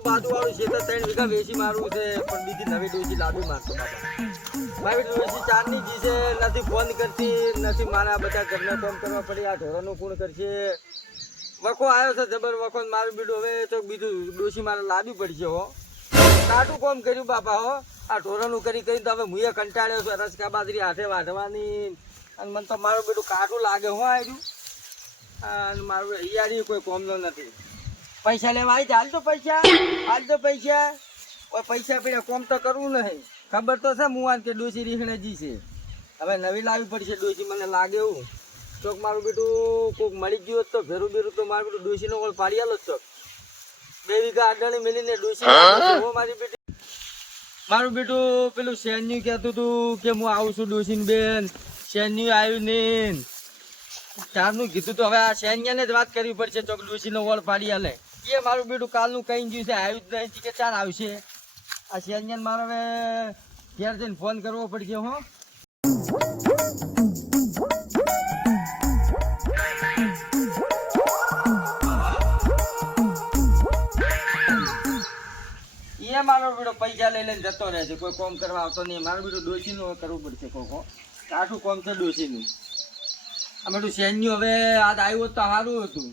બાજુ વાળું છે તો 3 વીઘા વેચી મારવું છે પણ બીજી નવી ડોસી લાવી મારતો બાપા મારી ડોસી ચારની જી છે નથી ફોન કરતી નથી મારા બધા ઘરના કામ કરવા પડી આ ઢોરાનું કોણ કરશે વખો આવ્યો છે જબર વખો મારું બીડું હવે તો બીજું ડોસી મારે લાવવી પડશે હો કાટું કામ કર્યું બાપા હો આ ઢોરાનું કરી તો હવે મુએ કંટાળ્યો છું રસકા બાજરી હાથે વાઢવાની અને મને તો મારું બીડું કાટું લાગે હો આવ્યું અને મારું યારી કોઈ કોમનો નથી પૈસા લેવા આવી હાલ તો પૈસા કોઈ પૈસા પીડા કોમ તો કરવું નહીં ખબર તો છે મુવાન કે ડોસી રીખણે જી છે હવે નવી લાવવી પડશે ડોસી મને લાગે એવું ચોક મારું બેટું કોઈક મળી ગયું તો ભેરું બેરું તો મારું બેટું ડોસીનો ઓળ પાડી આલો ચોક 2 વીઘા આડણી મેલીને ડોસી મારી બેટી મારું બેટું પેલું શેન્યું કહેતું હતું કે હું આવું છું ડોસીને બેન શેન્યું આવ્યું ને ચારનું કીધું તો હવે આ શેન્યાને જ વાત કરવી પડશે ચોક ડોસીનો ઓળ પાડી આલે એ મારું બેટું કાલનું કઈ ગયું છે આવ્યું જ નહીં કે ચાર આવશે આ શેન્યાને મારે હવે ઘેર જઈને ફોન કરવો પડશે હો એ મારો બેટો પૈસા લઈ લઈને જતો રહે છે કોઈ કોમ કરવા આવતો નહીં મારું બેટું ડોસીનું કરવું પડશે કોકો આટલું કોમ છે ડોસીનું આ બેટું શેન્યું હવે આજ આવ્યું તો સારું હતું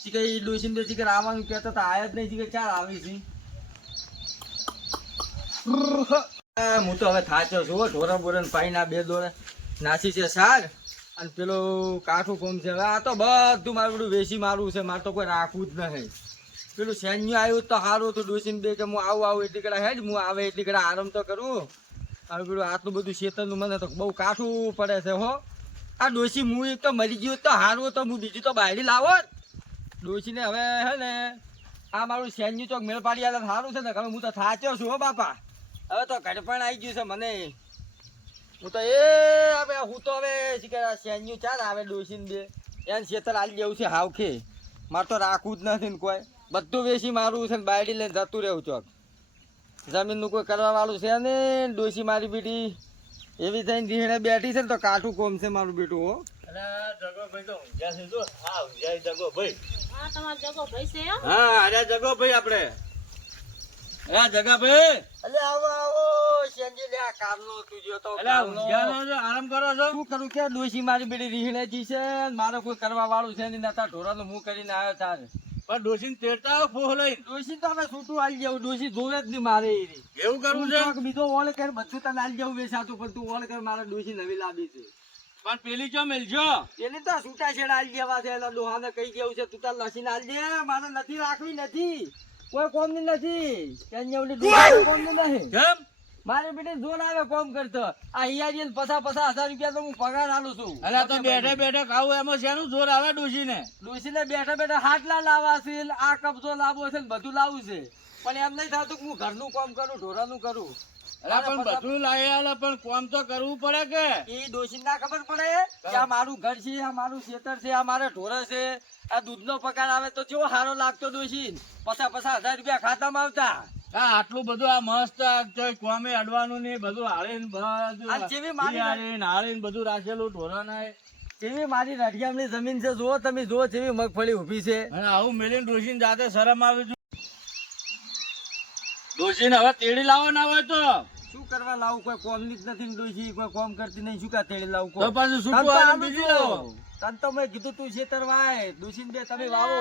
શીખે એ ડોસીને તો શીખર આવવાનું કહેતા હતા આયા જ નહીં શીખે ચાર આવી છે હું તો હવે થાચો છું ઢોરા બોરા પાઈના 2 દોરા નાસી છે સાર અને પેલું કાઠું કોમ છે હવે આ તો બધું મારું બધું વેચી મારવું છે મારે તો કોઈ રાખવું જ નહીં પેલું સૈન્ય આવ્યું તો સારું હતું ડોસીને બે કે હું આવું એટલી કડા હેડ હું આવે એટલી કડા આરામ તો કરું હવે પેલું આટલું બધું શેતરનું મને તો બહુ કાઠું પડે છે હો આ ડોસી હું એક તો મરી ગયું તો સારું તો હું બીજું તો બાયડી લાવો ડોસીને હવે હે ને આ મારું સૈન્ય ચોક મેળ પાડી આવે સારું છે ને હવે હું તો થાચ્યો છું હો બાપા હવે તો ઘડપણ આવી ગયું છે મને હું તો હવે હું તો હવે સૈન્યું ચાલ આવે ડોસીને બે એને ખેતર આવી જેવું છે હાવખે મારે તો રાખવું જ નથી ને કોઈ બધું વેચી મારું છે ને બાયડી લઈને જતું રહેવું ચોક જમીનનું કોઈ કરવા વાળું છે ને ડોસી મારી બેટી એવી થઈને દીહણે બેઠી છે ને તો કાઠું કોમ છે મારું બેટું હો મારે કોઈ કરવા વાળું છે નહીં ઢોરાનું મું કરીને આવ્યો તારે પણ ડોસી તેડતા ફોહ લઈ ડોસી તો હવે છૂટું આવી જવું ડોસી જોવે જ નહીં મારે એવું કરવું છે બીજો ઓળ કર બધું તને આવી જવું વેચાતું પણ તું ઓળ કર મારે ડોસી નવી લાવી છે પણ પેલી ચો મેલજો પેલી તો છૂટા છેડા આવી જવા છે એના ડોહાને કહી દેવું છે તું તાર લસીને આલ દે મારે નથી રાખવી નથી કોઈ કોમ ની નથી કોમ ની નહીં કેમ મારે બેટી જોર આવે કોમ કરતો આ હિયારી 50,000 રૂપિયા તો હું પગાર આલું છું અલા તો બેઠે બેઠે ખાવું એમાં શેનું જોર આવે ડોસીને બેઠા બેઠા હાટલા લાવવા છે આ કબજો લાવવો છે ને બધું લાવવું છે પણ એમ નહીં થતું કે હું ઘરનું કામ કરું ઢોરાનું કરું અલા પણ બધું લાયા પણ કોમ તો કરવું પડે કે એ ડોસી ના ખબર પડે કે આ મારું ઘર છે આ મારું ખેતર છે આ મારે ઢોરા છે આ દૂધનો પગાર આવે તો કેવો સારો લાગતો ડોસી 50,000 રૂપિયા ખાતામાં આવતા હા આટલું બધું આ મસ્ત કોમે અડવાનું ને બધું હાળીને બધું રાખેલું ઢોરાના જેવી મારી રઢિયામની જમીન છે જુઓ તમે જુઓ જેવી મગફળી ઉભી છે અને આવું મેલીને ડોસીને જાતે શરમ આવે છે ડોસીને હવે તેડી લાવો ના હોય તો શું કરવા લાવું કોઈ કોમ ની જ નથી ડોસી કોઈ કોમ કરતી નહીં શું કા તેડી લાવું તો પાછું શું બીજું લાવો તન તો મેં કીધું તું છેતર વાય ડોસીને બે તમે વાવો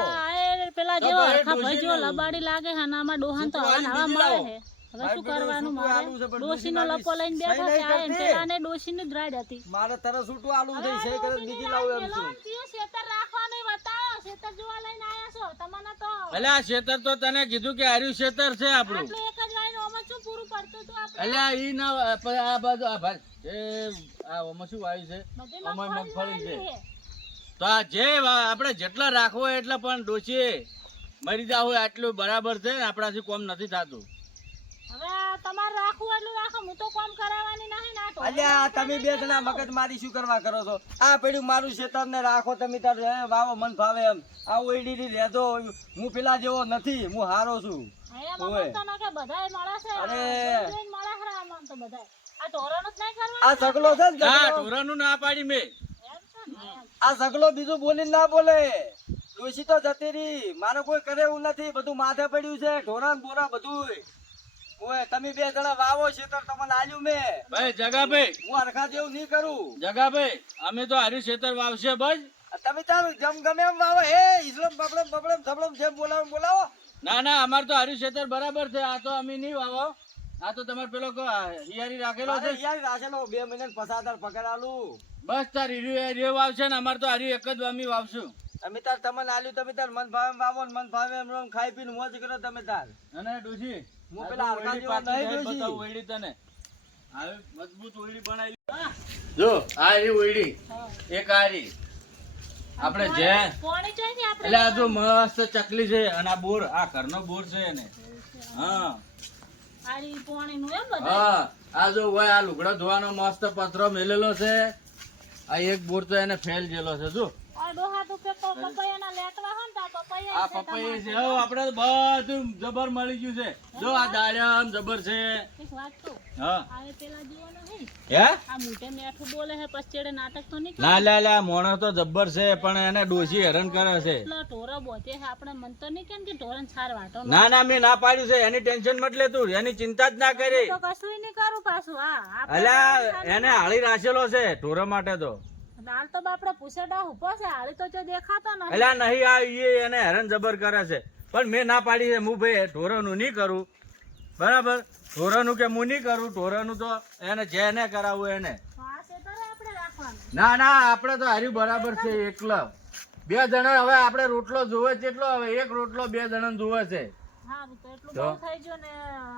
પેલા જેવો હરખા ભજીઓ લબાડી લાગે છે અને આમાં ડોહાન તો હવા મળે છે હવે શું કરવાનું મારે ડોસીનો લપો લઈને બેઠા છે આ એમ પેલાને ડોસીની જ રાડ હતી મારે તરત છૂટું આલુ થઈ છે કરે બીજી લાવું એમ છું શેતર રાખવાનું બતાવો શેતર જોવા લઈને આયા છો તમને તો અલે આ શેતર તો તને કીધું કે આર્યું શેતર છે આપણું એટલે એક જ વાઈનો ઓમાં શું પૂરું પડતું હતું આપણે અલે ઈ ના આ બાજુ આ ભાઈ એ આ ઓમાં શું આવ્યું છે ઓમાં મગફળી છે તો આ જે આપણે જેટલા રાખવો એટલે પણ ડોશી મરી જાવ આટલું બરાબર છે આપણાથી કોમ નથી થતું હવે તમારે રાખવું એટલું રાખો હું તો કોમ કરાવવાની નહીં ના તો અલ્યા તમે બે જણા મગજ મારી શું કરવા કરો છો આ પડ્યું મારું ખેતર ને રાખો તમે તાર વાવો મન ભાવે એમ આ ઓઈડી રહેજો હું પેલા જેવો નથી હું હારો છું આ સગલો છે ને ઢોરાનું ના પાડી મેં આ સગલો બીજું બોલી ના બોલે ડોશી તો જતી રહી, મારે કોઈ કરે એવું નથી, બધું માથે પડ્યું છે, ઢોરા ને બોરા બધું. ઓય તમે બે જણા વાવો ખેતર તમને આલ્યું મેં. ભાઈ જગાભાઈ, હું હરખા જેવું નહીં કરું. જગાભાઈ, અમે તો હારી ખેતર વાવશે બસ. તમે તારું જેમ ગમે એમ વાવો. હે ઈસલમ બબડમ બબડમ થબડમ જેમ બોલાવો એમ બોલાવો. ના ના, અમાર તો હારી ખેતર બરાબર છે. આ તો અમે નહીં વાવો. આ તો તમારે પેલો હિયારી રાખેલો છે. અરે યાર રાખેલો 2 મહિના 50,000 પગાર આલું. બસ તાર હીરો વાવશે ને અમારે તો હારી એક જ અમે વાવશું. તમે તાર તમને આલ્યું, તમે તાર મન ભાવે એમ વાવો ને મન ભાવે એમ રહો ને ખાઈ પીને મોજ કરો તમે તાર. અને ડોશી, હું પેલા હરખા જેવો નહીં ડોશી. બતાવું ઓયડી તને. આવી મજબૂત ઓયડી બનાવી. જો આ રી ઓયડી, એક આ રી. આપણે જે પોણી જોઈએ ને આપણે. એટલે આ જો મસ્ત ચકલી છે અને આ બોર, આ ઘરનો બોર છે એને. હા આરી પોણીનું એમ બધું. હા, આ જો હોય આ લુગડા ધોવાનો મસ્ત પથરો મેલેલો છે. આ એક બોર તો એને ફેલ જેલો છે. જો આ ડોહા તો પેપર પપૈયાના લેટવા હોય ને તો આ પપૈયા આ પપૈયા છે. હવે આપણે તો બધું જબર મળી ગયું છે. જો આ દાડમ જબર છે. એક વાત તો હા આવે પેલા જીવનો હે હે આ મોટે મેઠું બોલે હે પછી ચેડે નાટક તો નહીં કરે. ના લે લે, મોણો તો જબ્બર છે પણ એને ડોશી હેરાન કરે છે. એટલો ઢોરો બોતે હે આપણે મન તો નહીં કેમ કે ઢોરન છાર વાટો ન. ના ના, મેં ના પાડ્યું છે. એની ટેન્શન મત લે તું, એની ચિંતા જ ના કરી. તો કશું નહીં કરું પાછું. હા આપણે અલ્યા એને હાળી રાખેલો છે ઢોરો માટે તો. હાલ તો બાપડે પૂછેડા ઉભો છે હાલી તો જો દેખાતો નથી. અલ્યા નહીં, આ ઈ એને હેરાન જબર કરે છે. પણ મેં ના પાડી છે, હું ભાઈ ઢોરાનું નહીં કરું. બરાબર, ઢોરાનું કે હું નહીં કરું. ઢોરાનું તો એને જેને કરાવવું એને. તો આ ખેતરે આપણે રાખવાનું. ના ના, આપણે તો હાર્યું બરાબર છે. એકલા 2 જણા હવે આપણે રોટલો જોવે કેટલો, હવે એક રોટલો 2 જણા જોવે છે. હા તો એટલું તો? બહુ થઈ ગયું ને.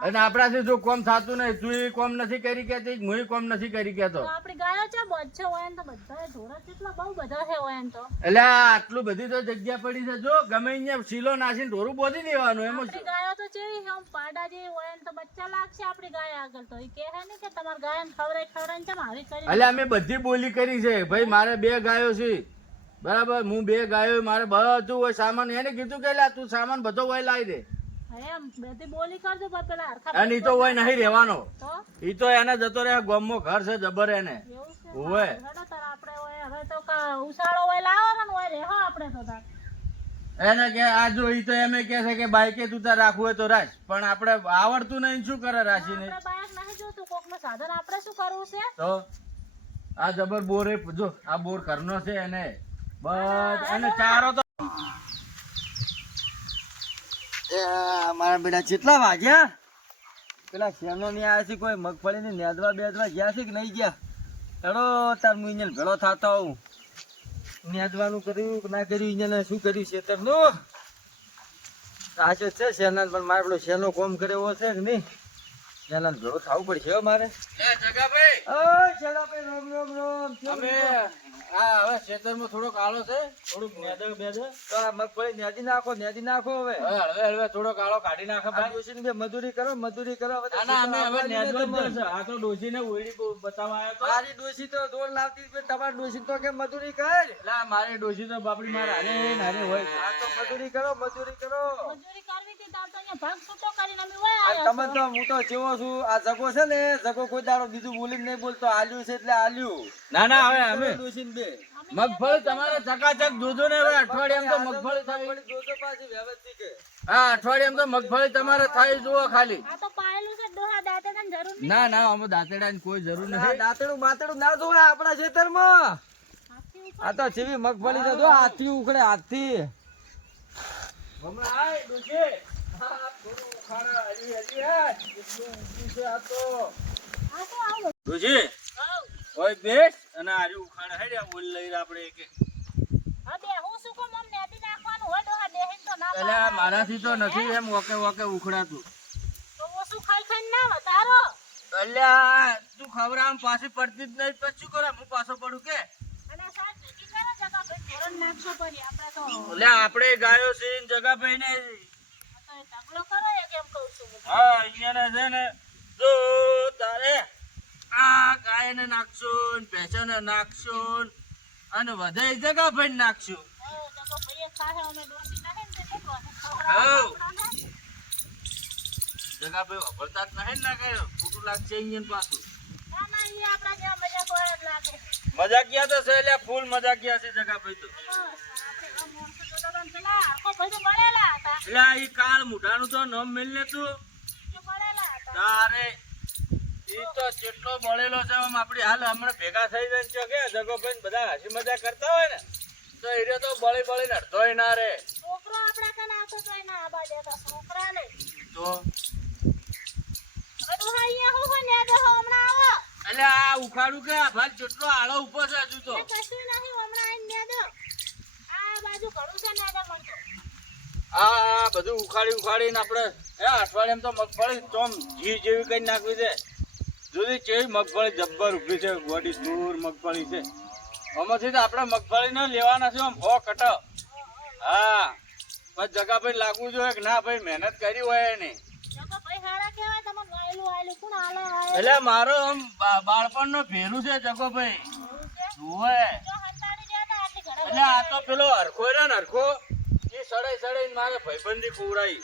અને આપણાથી જો કોમ થતું નહીં, તું ઈ કોમ નથી કરી કેતી, હું કોમ નથી કરી કેતો. તો આપણી ગાયો છે બચ્ચો હોય ને તો બધા ઢોરા કેટલા બહુ બધા છે હોય ને તો. એટલે આટલું બધી તો જગ્યા પડી છે. જો ગમે અહીંયા શીલો નાખીને ઢોરું બોધી દેવાનું. એમાં આપણી શું? ગાયો તો ચેવી છે આમ પાડા જેવી હોય ને તો બચ્ચા લાગશે આપણી ગાય આગળ તો ઈ કહે ને કે તમારી ગાયને ખવડાવીને ચમ આવી કરી. એટલે અમે બધી બોલી કરી છે. ભાઈ મારે 2 ગાયો છે. બરાબર, હું 2 ગાયો, મારે બધું હોય સામાન. એને કીધું કે લા તું સામાન બધો હોય લાવી દે. એમ બધી બોલી કરજો પણ પેલા હરખા અને ઈ તો હોય નહીં રહેવાનો. તો ઈ તો એને જતો રહે ગામમાં, ઘર છે જબર એને. એવું છે. હોય હેડો તાર આપણે હોય હવે તો ઉસાળો હોય લાવો ને હોય રેહો આપણે તો તાર. એને કે આ જો ઈ તો એમે કે છે કે બાઈકે તું તાર રાખવું હોય તો રાખ, પણ આપણે આવડતું નહીં, શું કરે રાશીને. આપણે બાયક નહીં જોતું કોકનું સાધન આપણે શું કરવું છે. તો આ જબર બોર જો આ બોર ઘરનો છે એને બસ. અને ચારો તો મારા બેટા કેટલા વાગ્યા? પેલા શેનો ની આવ્યા છે, કોઈ મગફળી ની નેદવા બેદવા ગયા છે કે નહીં ગયા? ચલો તાર હું અહીંયા ભેળો થતો હું. નેદવાનું કર્યું કે ના કર્યું, અહીંયા શું કર્યું ખેતરનું? આશે છે શેના, પણ મારે પેલો શેનો કોમ કર્યો છે કે નહીં, શેના ભેળો થવું પડશે હો મારે. જગાભાઈ, ઓય શેનાભાઈ, રોમ રોમ રોમ. અમે આ હવે ખેતરમાં થોડોક આળો છે, થોડુંક નેદે બેદે. તો આ મગફળી નેદી નાખો હવે. હવે હળવે હળવે થોડોક આળો કાઢી નાખે આ ભાઈ. ડોશીને બે મજૂરી કરો. હવે તો ના ના, અમે હવે ખેતર નેદવા જ આવવા જશે. આ તો ડોશીને ઓયડી બતાવવા આવ્યો તો. મારી ડોશી તો દોડ લાવતી જ, તમારી ડોશી તો કે મજૂરી કર. એટલે મારી ડોશી તો બાપડી મારે હારે હોય. આ તો મજૂરી કરો. મજૂરી કરવી હતી તાર તો અહીંયા ભાગ છૂટો કરીને અમે હોય આ આયા તમે તો હું તો જેવો છું. આ જગો છે ને, જગો કોઈ દાડો બીજું બોલીને નહીં બોલતો. આલ્યું છે એટલે આલ્યું. ના ના, હવે અમે ડોશીને બે મગફળી તમારે ચકાચક જોજો ને. હવે અઠવાડિયામાં તો મગફળી થાય. જોજો પાછી વ્યવસ્થિત. હા, અઠવાડિયામાં તો મગફળી તમારે થાય જુઓ ખાલી. આ તો પાયેલું છે ડોહા દાંતેડાને જરૂર નહીં. ના ના, અમે દાંતેડાની કોઈ જરૂર આ નથી. દાંતેડું બાતેડું ના જોવાય આપણા ખેતરમાં. હાથથી આ તો જેવી મગફળી છે, જો હાથથી ઉખડે, હાથથી. હમણાં આય ડોશી. હા, થોડું ઉખાડા હજી હજી હે. એટલું ઊંચું છે આ તો. આ તો આવું. ડોશી, હાઉ. ઓય બેસ અને આજે ઉખાડા હેડે બોલ લઈ આપણે એક. હવે હું શું કહું મમ નેદી નાખવાનું હોય ડોહા દેહીન તો ના એટલે આ મારાથી તો નથી એમ વકે વકે ઉખડાતું. તો ઓછું ખાઈ ખાઈને ના વતારો. અલ્યા તું ખબર આમ પાછી પડતી જ નહીં, પછી શું કરે? હું પાછો પડું કે? અને સાહેબ નક્કી કરો જગા ભાઈ ધોરણ નાખશો પડી આપણે તો. એટલે આપણે ગાયો છે જગા ભાઈ ને. આ તો એ ઢગલો કરો એ કેમ કહું છું બધું. હા, અહીંયા છે ને જો તારે આ ગાયને નાખશો ને ભેંસોને નાખશો ને અને વધે જગા ભાઈ નાખશો. જગો ભાઈએ ખાહે અમે ડોસી નાખે ને તે કેટલો હાઉ. ખવડાવવાનું. જગા ભાઈ વાપરતા જ નહીં ને કઈ ખોટું લાગશે અહીંયા પાછું. ના ના ઈ આપણા જેવા મજા કોઈ જ લાગે. મજાકિયા તો છે એટલે ફૂલ મજાકિયા છે જગા ભાઈ તો. બસ આપણે આ મોણસો જોતા હતા ને બાજુ મળેલા હતા. એટલે આ ઈ કાળ મુઢાનું તો નામ મેલ ને તું એ મળેલા હતા. તારે ઈ તો કેટલો બળેલો છે આમ આપડી હાલ હમણાં ભેગા થઈ જાય છે કે જગોભાઈ બધા હસી મજાક કરતા હોય ને તો હીરે તો બળી બળીને અડધોય ના રે છોકરો આપણા કને આવતો તો એના આબા દેતા છોકરા ને. તો હવે ડોહા અહીંયા હું હોય ને દેહો હમણાં આવો. એટલે આ ઉખાડું કે આ ભાગ જેટલો આળો ઉપર છે હજુ તો એ કશું નહીં હમણાં આઈને ને દો. આ બાજુ ઘણું છે ને દે મળતો. આ બધું ઉખાડીને આપણે અઠવાડિયામાં તો મગફળી ચોમ ઘી જેવી કઈ નાખવી છે જુદી કેવી મગફળી જબ્બર ઉભી છે ગોડી દૂર મગફળી છે આમાંથી તો આપણે મગફળી ને લેવાના છે આમ ભો કટ હા બસ જગા ભાઈ લાગવું જોઈએ કે ના ભાઈ મહેનત કરી હોય નહીં જગો ભાઈ હારા કહેવાય તમને વાયલું વાયલું કોણ હાલે વાય. એટલે મારો આમ બાળપણ નો ભેરું છે જગો ભાઈ હોય જો હંતાડી દેતા આટલી ઘરે. એટલે આ તો પેલો હરખો રહ્યો ને હરખો એ સડાઈ મારે ભાઈબંધી કુવડાઈ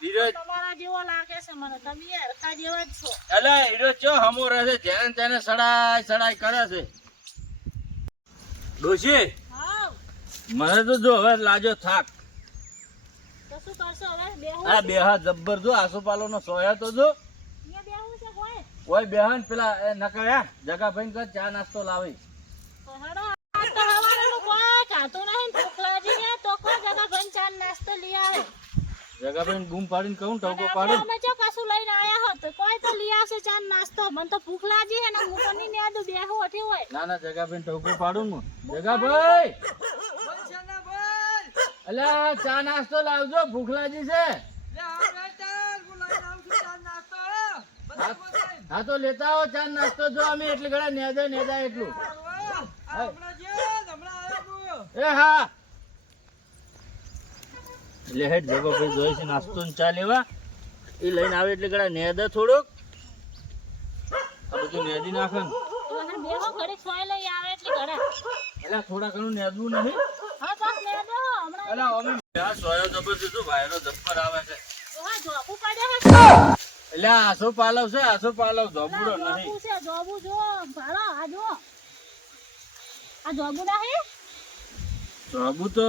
બીજો તમારા જેવો લાગે છે મને તમે હરખા જેવા જ છો. એટલે હીરો ચો હમો રહે છે જેને તેને સડાઈ કરે છે ડોશી હાવ મને તો જો હવે લાજો થાક તો શું કરશો હવે બેહું આ બેહા જબ્બર જો આસોપાલો નો સોયા તો જો અહીંયા બેહું છે કોઈ. કોઈ બેહન પેલા નકયા જગા ભાઈ કર ચા નાસ્તો લાવી તો હેડો આજ તો હવારનું કોઈ ખાતું નહીં ને ભૂખલાજી ને તો કોઈ જગા ભાઈ ચા નાસ્તો લઈ આવે. જગા ભાઈ બૂમ પાડીને કહું ટોકો અને પાડું અમે જો કશું લઈને આયા હોત તો કોઈ તો લઈ આવશે ચા નાસ્તો. મને તો ભૂખ લાગી હે ને હું કોની ને આદુ બેહું ઓઠી હોય. ના જગા ભાઈ ટોકો પાડું ને જગા ભાઈ બોલ શાના બોલ. અલ્યા ચા નાસ્તો લાવજો ભૂખ લાગી છે લે આ બેટા બોલાઈ આવું છું ચા નાસ્તો. બધા બોલાઈ. હા તો લેતા આવો ચા નાસ્તો જો અમે એટલી ઘણા નેદા એટલું વાહ, આ હમણાં જે હમણાં આવ્યો હું. એ હા એટલે હેડ જગો ભાઈ જોઈ છે નાસ્તો ને ચા લેવા એ લઈને આવે એટલે ઘણા નેદે થોડુંક આ બધું નેદી નાખે ને તો હવે બેહો ઘડીક સોય લઈ આવે એટલે ઘરે. એટલે થોડા ઘણું નેદવું નહીં હા બસ લે દો હમણાં. એટલે અમે આ સોયો જબરજસ્ત વાયરો જબ્બર આવે છે ડોહા જોબુ પડે હે. એટલે આસો પાલવ છે આસો પાલવ ધોબુડો નહીં જોબુ છે જોબુ જો ભાડો આ જો આ જોબુ ના હે. ધોબુ તો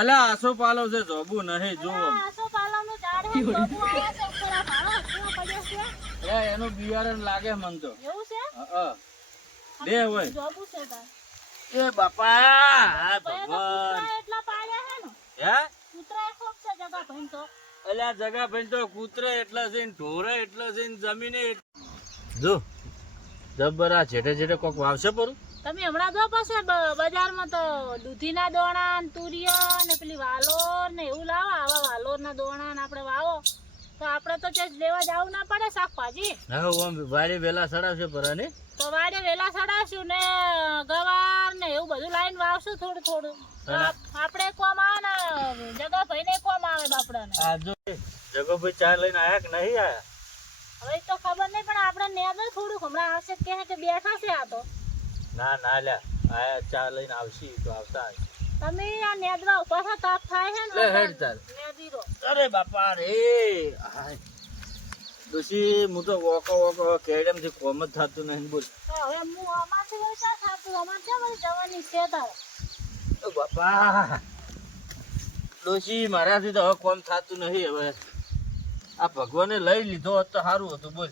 એટલે આસો પાલવ છે ધોબુ નહીં જુઓ આસો પાલવનું ઝાડ હે જોબુ આવે છે ઉપર આ ભાડો કેવો પડ્યો છે. એટલે એનું બિયારણ લાગે મન તો એવું છે બે હોય જોબુ છે તાર. એ બાપા આ તો એના ભગવાન કૂતરા એટલા પાડ્યા હે ને. હે કૂતરા ખૂબ છે જગા ભાઈ તો. એટલે આ જગા ભાઈ તો કૂતરે એટલા છે ને ઢોરે એટલા છે ને જમીને જો જબ્બર આ છેટે કોક વાવશે પરું તમે હમણાં જો પાસે બજારમાં તો દૂધીના દોણા ને તુરિયા ને પેલી વાલોર ને એવું લાવો. આવા વાલોરના દોણા ને આપણે વાવો તો આપણે તો ક્યાંક લેવા જવું ના પડે શાકભાજી. હા ઓમ વાડી વેલા સડાવશે પરાને તો વાડે વેલા સડાવશું ને ગવાર ને એવું બધું લાઈન વાવશું થોડું થોડું. તો આપણે કોમ આવે ને જગા ભાઈ ને કોમ આવે બાપડાને. આ જો જગો ભાઈ ચા લઈને આયા કે નહીં આયા હવે તો ખબર નહીં પણ આપણે નેદો થોડુંક હમણાં આવશે કે બેઠા છે આ તો. ના લ્યા આયા ચા લઈને આવશી તો આવતા તમે આ નેદવા ઉભા થા તાપ થાય છે લે ને હેડ ચાલ નેદી રહો. અરે બાપા રે હાય દોશી હું તો વોકો કેડમ થી કોમ જ થતું નહીં બોલ તો હવે હું અમારથી ઓછા થાતું અમારે કેમ વળી જવાની છે તારે. ઓ બાપા દોશી મારાથી તો હવે કોમ થતું નહીં હવે આ ભગવાને લઈ લીધો હોત તો સારું હતું બોલ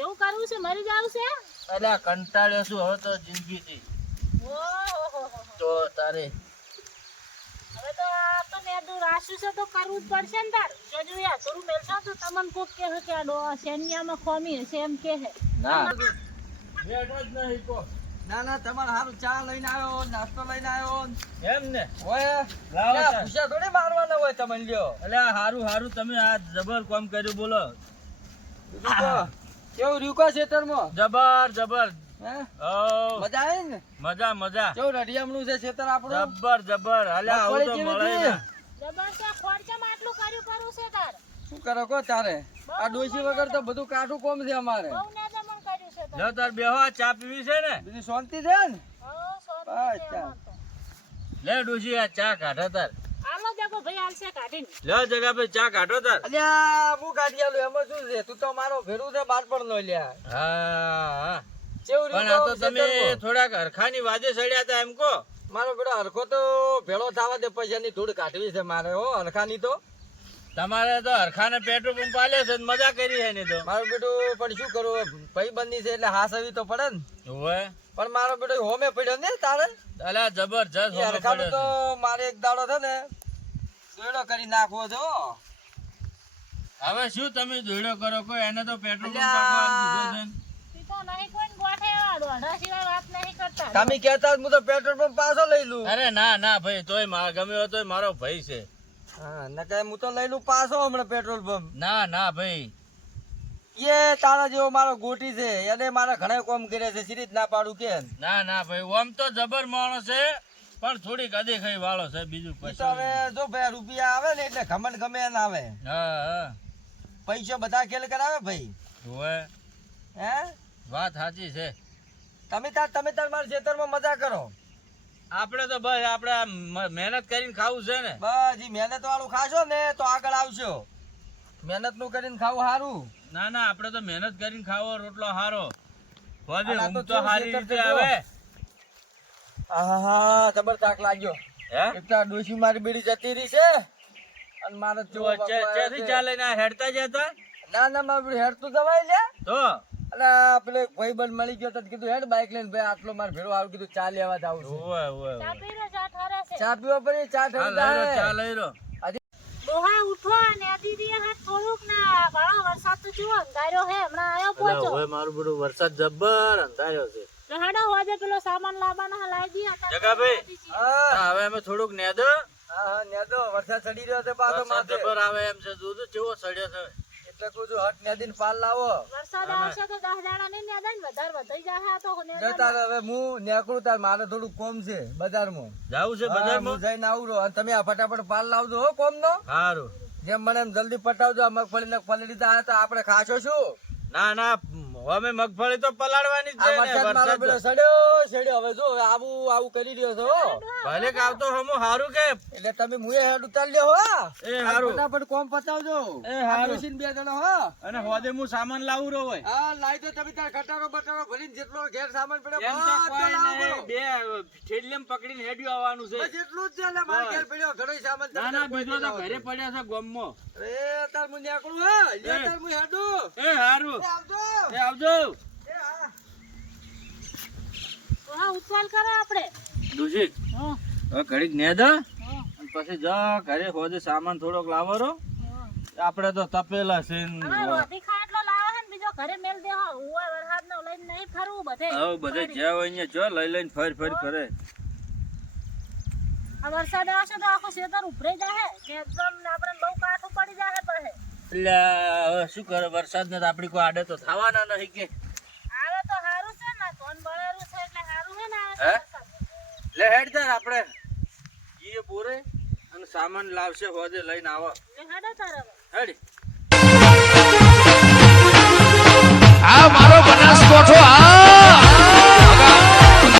એવું કરવું છે મરી જાવ છે. એટલે આ કંટાળ્યો છું હવે તો જિંદગીથી ઓહો તો તારે હવે તો આ તો નેદું રાખ્યું છે તો કરવું જ પડશે ને તાર. જો જોઈએ થોડું મેલશો તો તમને કોક કહે કે આ ડો સેનિયામાં ખોમી હશે એમ કહે. ના બેઠો જ નહીં કો ના તમારે હારું ચા લઈને આવ્યો નાસ્તો લઈને આવ્યો. એમ ને ઓય લાવો લ્યા, ચા. ભૂસા થોડી મારવાના હોય તમને લ્યો. એટલે આ હારું તમે આ જબર કામ કર્યું બોલો બીજું કહો, કેવું રહ્યું કો ખેતરમાં? જબર હે? ઓ મજા આવી ને? મજા કેવું રડિયામણું છે ખેતર આપણું? જબર અલ્યા આવું તો મગફળી મળે કેવી ને. જબરજસ્ત ખર્ચામાં આટલું કર્યું કરું છે તાર. શું કરો કો તારે? આ ડોશી વગર તો બધું કાઠું કોમ છે અમારે. બહુ નેદમણ કર્યું છે તાર. લો તાર બેહો આ ચા પીવી છે ને બીજી શાંતિ છે ને? હો, સોનું બસ છે ચાલ. એમાં તો. લે ડોશી આ ચા કાઢો તાર આલો જગો ભાઈ આલશે કાઢીને. લે જગા ભાઈ ચા કાઢો તાર અલ્યા હું કાઢી આલું એમાં શું છે? તું તો મારો ભેરું છે બાળપણ નો લ્યા. હા કેવું પણ રહ્યું આ તો કો તમે ખેતરમાં? થોડાક હરખાની વાજે સડ્યા હતા એમ કો મારો બેટો હરખો તો ભેળો થવા દે, પૈસાની ધૂળ કાઢવી છે મારે હો, હરખાની તો. તમારે તો હરખાને પેટ્રોલ પંપ આલ્યો છે ને મજા કરી છે ને તો. મારો બેટો પણ શું કરું, ભાઈબંધી છે એટલે હાસવી તો પડે ને. ઓવે પણ મારો બેટો હોમે પડ્યો ને તારે. અલ્યા જબરજસ્ત એ હોમે હરખાનું પડ્યો તો છે. મારે એક દાડો છે ને દોયડો કરી નાખવો છો. હવે શું તમે દોડ્યો કરો કોઈ, એને તો પેટ્રોલ પંપ અલ્યા. આખો દીધો છે ને. ઈ તો નહીં કોઈને ગોઠે એવા દોઢા સિવાય વાત નહીં કરતા. તમે કહેતા હું તો પેટ્રોલ પંપ પાછો લઈ લઉં. અરે ના ના ભાઈ, તોય ગમે હોય તોય મારો ભાઈ છે. હા નકે હું તો લઈ લઉં પાછો હમણાં પેટ્રોલ પંપ. ના ના ભાઈ, એ તારા જેવો મારો ગોટી છે, એને મારા ઘણા કામ કરે છે, સિરીજ ના પાડું કે. ના ના ભાઈ, ઓમ તો જબર માણસ છે પણ થોડીક અદેખાઈ વાળો છે, બીજું ઈ તો પછી. હવે જો ભાઈ રૂપિયા આવે ને એટલે ઘમંડ ગમે એને આવે. હા હા પૈસો બધા ખેલ કરાવે ભાઈ. ઓવે હે વાત સાચી છે. તમે તાર મારા ખેતરમાં મજા કરો. આપણે તો બસ આપણે આ મહેનત કરીને ખાવું છે ને. બસ ઈ મહેનત વાળું ખાશો ને તો આગળ આવશો. મહેનત નું કરીને ખાવું સારું. ના ના, આપણે તો મહેનત કરીને ખાવો રોટલો હારો. વધે આ તો ઊંઘ તો કેવું સારી ખેતર રીતે છે જો. આવે. આહા જબર થાક લાગ્યો. હે એટલા ડોશી મારી બીડી જતી રહી છે અને મારે તો ચેથી ચાલે ને હેડતા જતા ના ના મારું હેડ તું દવાઈ લે. તો અને પેલો ભાઈબંધ મળી ગયો તો કીધું હેડ બાઈક લઈને ભાઈ આટલો મારે ભેળો આવ્યું, કીધું ચા લેવા જાવું છે. ઓવે ઓવે ચા પી લે, ચા ઠરે છે. ચા પીવા પડી, ચા હા, ઠરી લઈ લો, જાય. ચા લઈ લો. ડોહા ઉઠો ને દીદી હાથ થોડુંક ના ઘણો વરસાદ તો જુઓ અંધાર્યો હે, હમણાં આયો પહોંચો. હવે મારું બધું વરસાદ જબ્બર અંધાર્યો છે. તો હેડો હોજે પેલો સામાન લાવવાનો હા લાવી દઈએ. જગાભાઈ. હા હા, હવે અમે થોડુંક નેદો. હા નેદો વરસાદ ચડી રહ્યો છે પાછો વરસાદ માથે. જબ્બર આવે એમ છે, દૂધ કેવો સડ્યો છે. એટલે કહું છું હટ નેદીને પાલ લાવો. વરસાદ આવશે તો 10 દાડા નહીં નેદાય ને વધારે વધી જાય આ તો જો નેદાય. તારે હવે હું નીકળું તાર મારે થોડું કોમ છે બજારમાં. જાવું છે હા, હું બજારમાં. જઈને આવું રહો અને તમે આ ફટાફટ પાલ લાવજો હો કોમ નો. સારું. જેમ મને એમ જલ્દી પટાવજો. આ મગફળી ને પલળી દીધા તો આપણે ખાશો શું? ના ના, અમે મગફળી તો પલાળવાની જ આ છે ને. વરસાદ મારો પેલો વરસાદ સડ્યો હવે જો હવે આવું કરી રહ્યો છો હો. ભલે કે આવતો હમો હારું કે. એટલે તમે મુએ હેડ ઉતારી લ્યો હો. એ હારું. ફટાફટ કોમ પતાવજો. એ હારું. આ ડોશીને બે જણા હો. અને હોદે હું સામાન લાવું રહ્યો હોય. હા લાવી દો તમે તાર ખટારો બટારો ભરીને જેટલો ઘેર સામાન પડ્યો એમ તો બધો કોઈ લાવો નહીં, બોલો. બે ઠેલિયમ પકડીને હેડ્યું આવવાનું છે. બસ એટલું જ છે એટલે મારે બસ. ઘેર પડ્યો ઘણોય સામાન તમે ના ના, કોઈ બીજો તો લાવો ઘરે છો. પડ્યા છે ગોમમાં. અરે તાર હું નીકળું હો. લે એ. તાર હું હેડું. એ હારું. એ આવજો. એ આવજો. એ હા. ડોહા ઉછવાલ કરે આપણે. દુષી હા હવે ઘડીક નેદા હા અને પછી જા ઘરે હોદે સામાન થોડોક લાવવાનો. હા. આપણે તો તપેલા છે ને હવે રોટી ખા એટલો લાવે છે ને બીજો ઘરે મેલ દે હો. ઉવા વરસાદ નો લઈને નહીં ફરવું બધે. હવે બધે જ્યાં હોય અહીંયા જો લઈ લઈને ફર ફર કરે. આ વરસાદ આવશે તો આખું ખેતર ઉભરાઈ જાહે. ખેતર ને આપણે બહુ કાઠું પડી જાહે પછી. એટલે હવે શું કરે, વરસાદ ને આપડી કોઈ આડે તો થવાના નહીં કે. આવે તો સારું છે ને, ધોન બળેલું છે એટલે સારું છે ને. હે? લે હેડ તાર આપણે જીએ બોરે અને સામાન લાવશે હોદે લઈને આવો. હેડો તારે હવે. હેડ.